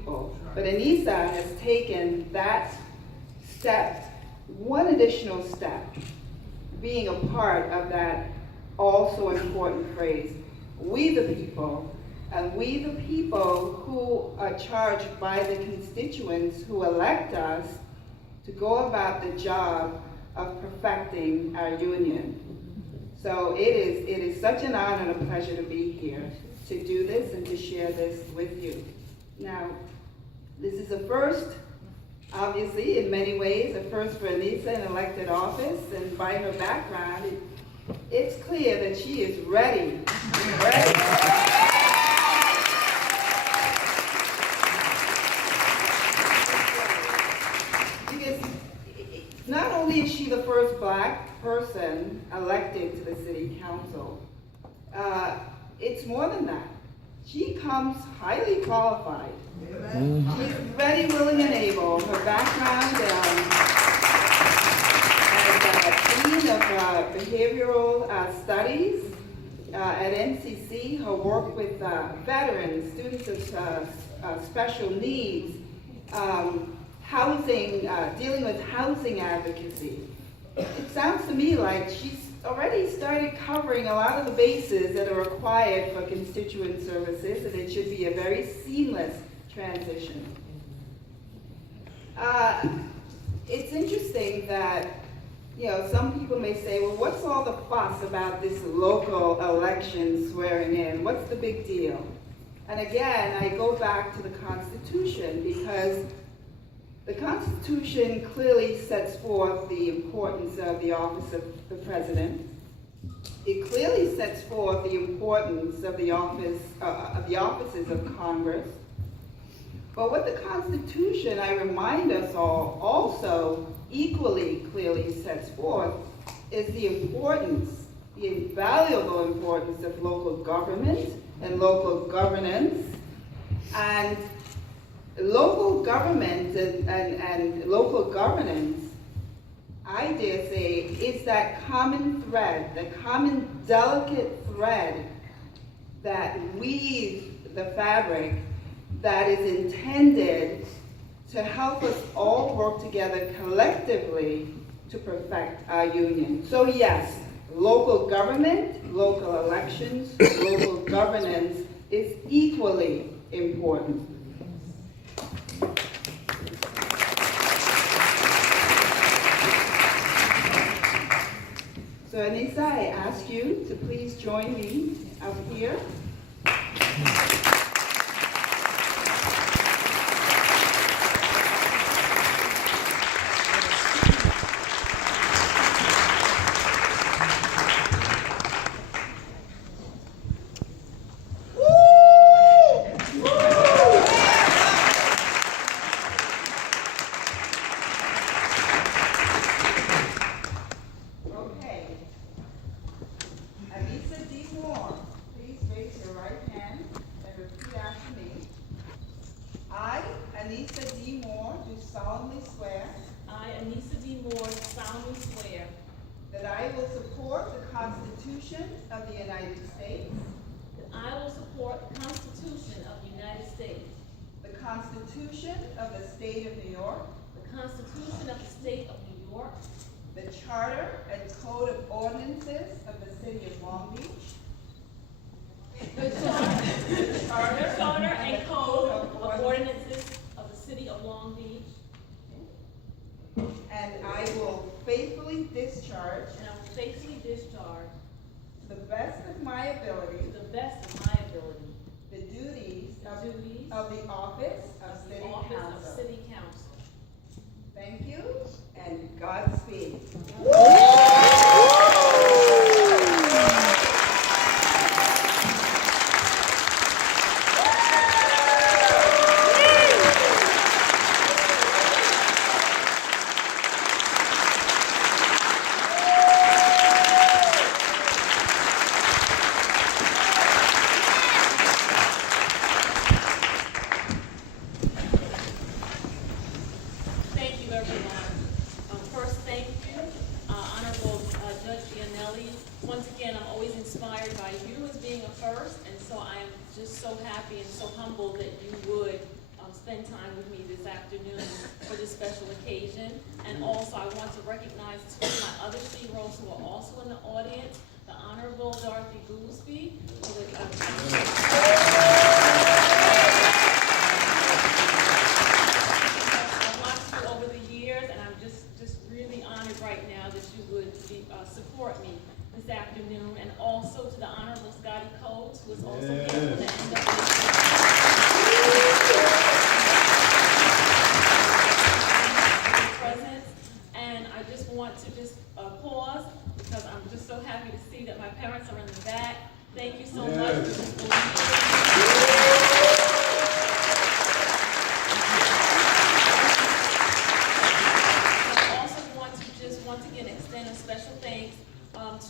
people. But Anissa has taken that step, one additional step, being a part of that also important phrase, we the people, and we the people who are charged by the constituents who elect us to go about the job of perfecting our union. So it is such an honor and a pleasure to be here to do this and to share this with you. Now, this is a first, obviously, in many ways, a first for Anissa in elected office, and by her background, it's clear that she is ready. Because not only is she the first Black person elected to the city council, it's more than that. She comes highly qualified. She's ready, willing, and able. Her background as Dean of Behavioral Studies at NCC, her work with veterans, students of special needs, housing, dealing with housing advocacy. It sounds to me like she's already started covering a lot of the bases that are required for constituent services, and it should be a very seamless transition. It's interesting that, some people may say, well, what's all the fuss about this local election swearing in? What's the big deal? And again, I go back to the Constitution, because the Constitution clearly sets forth the importance of the office of the President. It clearly sets forth the importance of the offices of Congress. But what the Constitution, I remind us all, also equally clearly sets forth is the importance, the invaluable importance of local government and local governance. And local government and local governance, I dare say, is that common thread, the common delicate thread that weaves the fabric that is intended to help us all work together collectively to perfect our union. So yes, local government, local elections, local governance is equally important. So Anissa, I ask you to please join me up here. Of the United States. That I will support the Constitution of the United States. The Constitution of the State of New York. The Constitution of the State of New York. The Charter and Code of Ordinances of the City of Long Beach. The Charter and Code of Ordinances of the City of Long Beach. And I will faithfully discharge. And I will faithfully discharge. To the best of my ability. To the best of my ability. The duties of the office of City Council. Thank you, and Godspeed. First, and so I am just so happy and so humbled that you would spend to recognize two of my other sheroes who are also in the audience, the Honorable Dorothy Goolsby, who is I've watched you over the years, and I'm just really honored right now that you would support me this afternoon, and also to the Honorable Scotty Coates, who is also here for the presence. And I just want to pause because I'm just so happy to see that my parents are in the back. Thank you so much for this being here. I also want to just once again extend a special thanks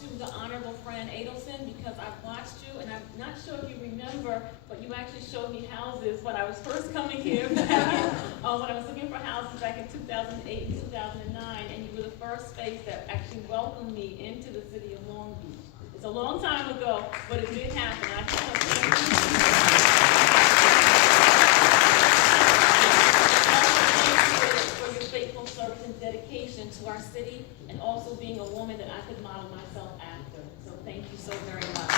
to the Honorable Fran Adelson, because I've watched you, and I'm not sure if you remember, but you actually showed me houses when I was first coming here back in, when I was looking for houses back in 2008 and 2009, and you were the first face that actually welcomed me into the city of Long Beach. It's a long time ago, but it did happen. I just want to thank you. For your faithful service and dedication to our city, and also being a woman that I could model myself after. So thank you so very much. And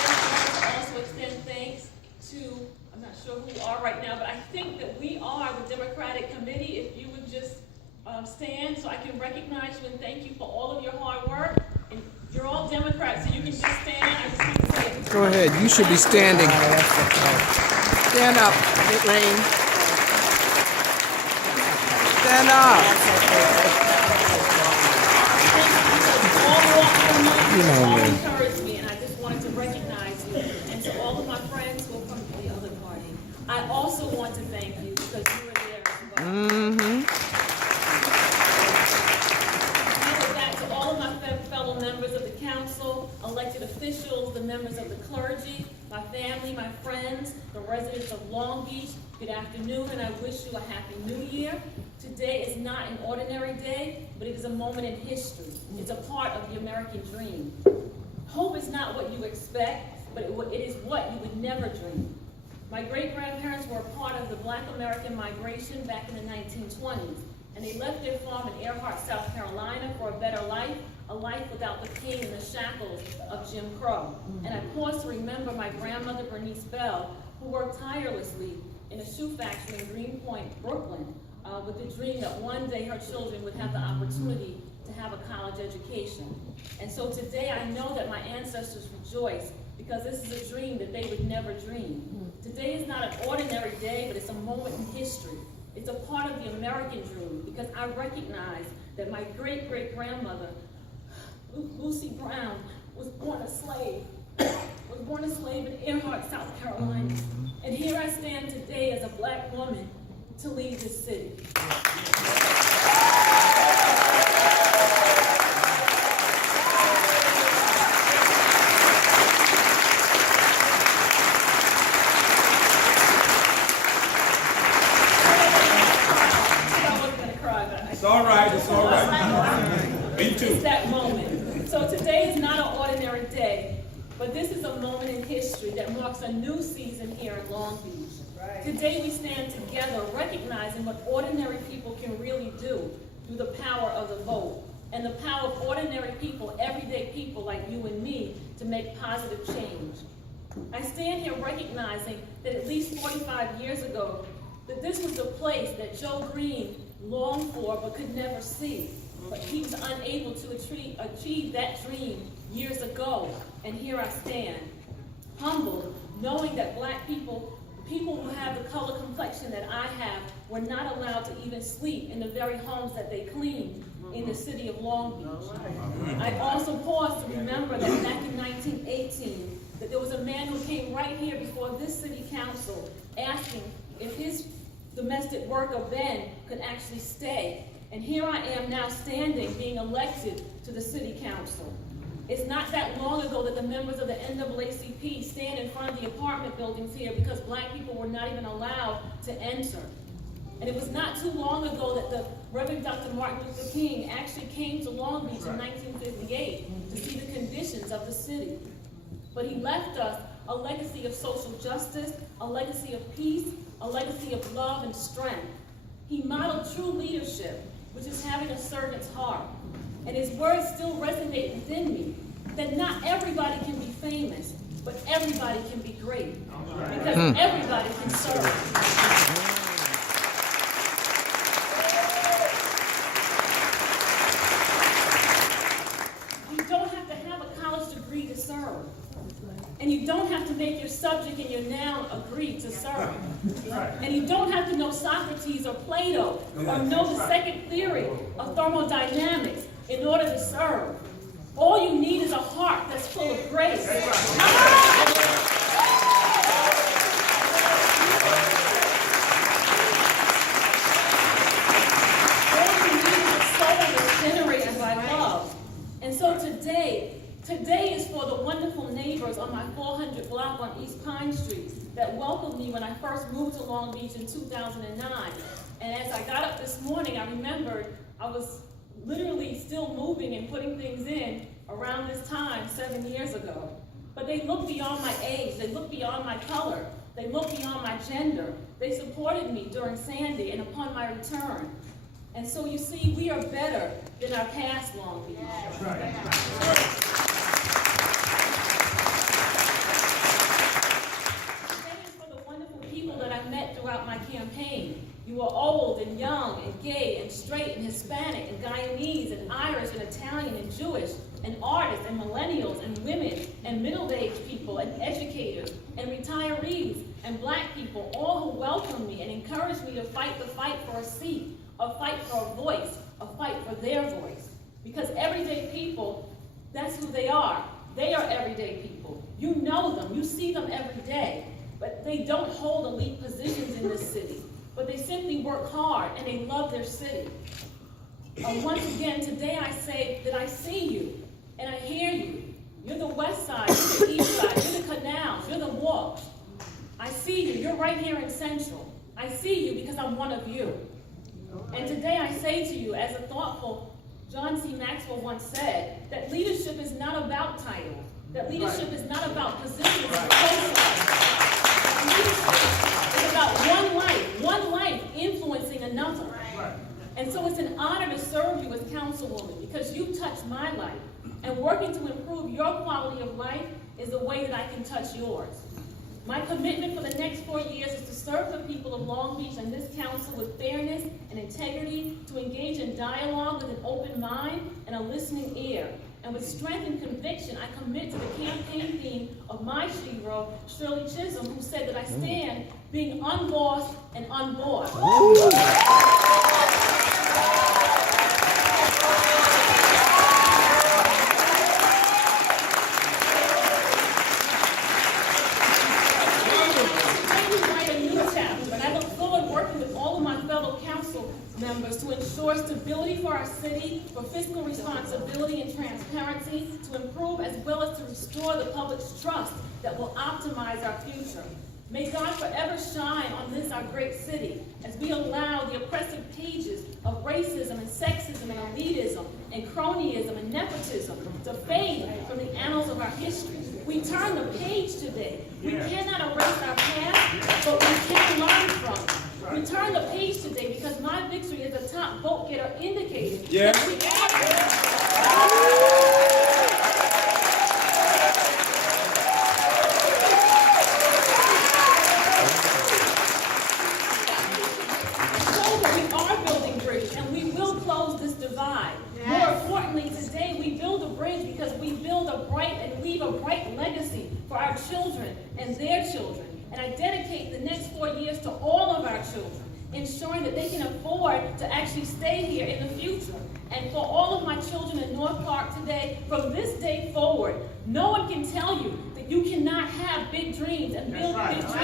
then I want to also extend thanks to, I'm not sure who you are right now, but I think that we are the Democratic Committee. If you would just stand so I can recognize you and thank you for all of your hard work. And you're all Democrats, so you can just stand. I just want to say, go ahead, you should be standing. Stand up, Lane. Stand up. You know all me. encouraged me, and I just wanted to recognize you. And to all of my friends who are from the other party, I also want to thank you because you were there as well. Mm-hmm. With that, to all of my fellow members of the council, elected officials, the members of the clergy, my family, my friends, the residents of Long Beach, good afternoon, and I wish you a happy new year. Today is not an ordinary day, but it is a moment in history. It's a part of the American dream. Hope is not what you expect, but it is what you would never dream. My great-grandparents were a part of the Black American migration back in the 1920s, and they left their farm in Earhart, South Carolina for a better life, a life without the pain and the shackles of Jim Crow. And I pause to remember my grandmother, Bernice Bell, who worked tirelessly in a shoe factory in Greenpoint, Brooklyn, with the dream that one day her children would have the opportunity to have a college education. And so today I know that my ancestors rejoice because this is a dream that they would never dream. Today is not an ordinary day, but it's a moment in history. It's a part of the American dream because I recognize that my great-great-grandmother, Lucy Brown, was born a slave in Earhart, South Carolina. And here I stand today as a Black woman to lead this city. It's all right, it's all right. Me too. It's that moment. So today is not an ordinary day, but this is a moment in history that marks a new season here in Long Beach. Right. Today we stand together recognizing what ordinary people can really do through the power of the vote and the power of ordinary people, everyday people like you and me, to make positive change. I stand here recognizing that at least 45 years ago, that this was the place that Joe Green longed for but could never see. But he was unable to achieve that dream years ago. And here I stand, humbled, knowing that Black people who have the color complexion that I have, were not allowed to even sleep in the very homes that they cleaned in the city of Long Beach. I also pause to remember that back in 1918, that there was a man who came right here before this city council asking if his domestic worker, Ben, could actually stay. And here I am now standing, being elected to the city council. It's not that long ago that the members of the NAACP stand in front of the apartment buildings here because Black people were not even allowed to enter. And it was not too long ago that the Reverend Dr. Martin Luther King actually came to Long Beach in 1958 to see the conditions of the city. But he left us a legacy of social justice, a legacy of peace, a legacy of love and strength. He modeled true leadership, which is having a servant's heart. And his words still resonate within me, that not everybody can be famous, but everybody can be great. Because everybody can serve. And you don't have to make your subject and your noun agree to serve. And you don't have to know Socrates or Plato or know the second theory of thermodynamics in order to serve. All you need is a heart that's full of grace. All you need is a soul that's generated by love. And so today is for the wonderful neighbors on my 400 block on East Pine Street that welcomed me when I first moved to Long Beach in 2009. And as I got up this morning, I remembered I was literally still moving and putting things in around this time 7 years ago. But they looked beyond my age, they looked beyond my color, they looked beyond my gender. They supported me during Sandy and upon my return. And so you see, we are better than our past, Long Beach. That's right. Throughout my campaign. You are old and young and gay and straight and Hispanic and Guyanese and Irish and Italian and Jewish and artists and millennials and women and middle-aged people and educators and retirees and black people, all who welcome me and encourage me to fight the fight for a seat, a fight for a voice, a fight for their voice. Because everyday people, that's who they are. They are everyday people. You know them, you see them every day. But they don't hold elite positions in this city. But they simply work hard and they love their city. Once again, today I say that I see you and I hear you. You're the west side, you're the east side, you're the canals, you're the walks. I see you, you're right here in Central. I see you because I'm one of you. And today I say to you, as a thoughtful John C. Maxwell once said, that leadership is not about titles. That leadership is not about positions or posts. It's about one life influencing another. And so it's an honor to serve you as councilwoman because you touched my life. And working to improve your quality of life is the way that I can touch yours. My commitment for the next 4 years is to serve the people of Long Beach and this council with fairness and integrity, to engage in dialogue with an open mind and a listening ear. And with strength and conviction, I commit to the campaign theme of my hero, Shirley Chisholm, who said that I stand being unbossed and unbossed. Members to ensure stability for our city, for fiscal responsibility and transparency, to improve as well as to restore the public's trust that will optimize our future. May God forever shine on this, our great city, as we allow the oppressive pages of racism and sexism and elitism and cronyism and nepotism to fade from the annals of our history. We turn the page today. We cannot erase our past, but we can learn from it. We turn the page today because my victory as a top vote getter indicated that we are building bridges and we will close this divide. More importantly, today we build a bridge because we build a bright and leave a bright legacy for our children and their children. And I dedicate the next 4 years to all of our children, ensuring that they can afford to actually stay here in the future. And for all of my children in North Park today, from this day forward, no one can tell you that you cannot have big dreams and build big dreams.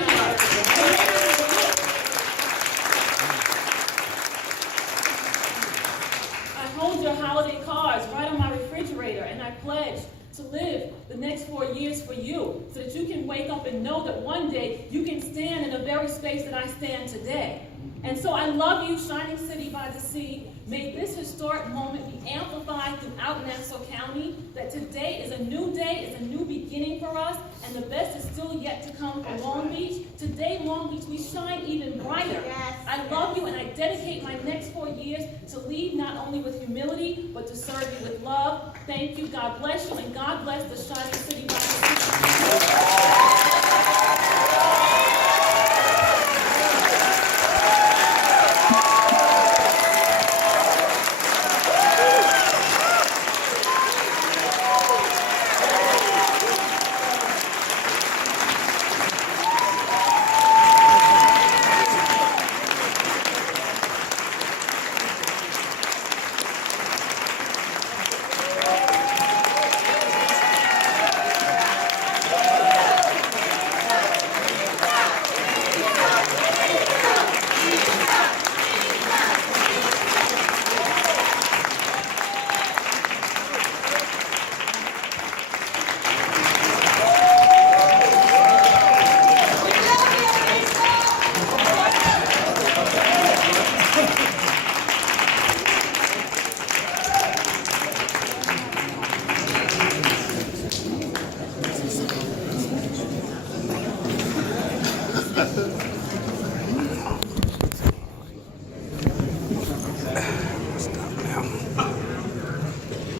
I hold your holiday cards right on my refrigerator, and I pledge to live the next 4 years for you so that you can wake up and know that one day you can stand in the very space that I stand today. And so I love you, Shining City by the Sea. May this historic moment be amplified throughout Nassau County, that today is a new day, it's a new beginning for us, and the best is still yet to come for Long Beach. Today, Long Beach, we shine even brighter. I love you, and I dedicate my next 4 years to lead not only with humility, but to serve you with love. Thank you. God bless you, and God bless the shining city.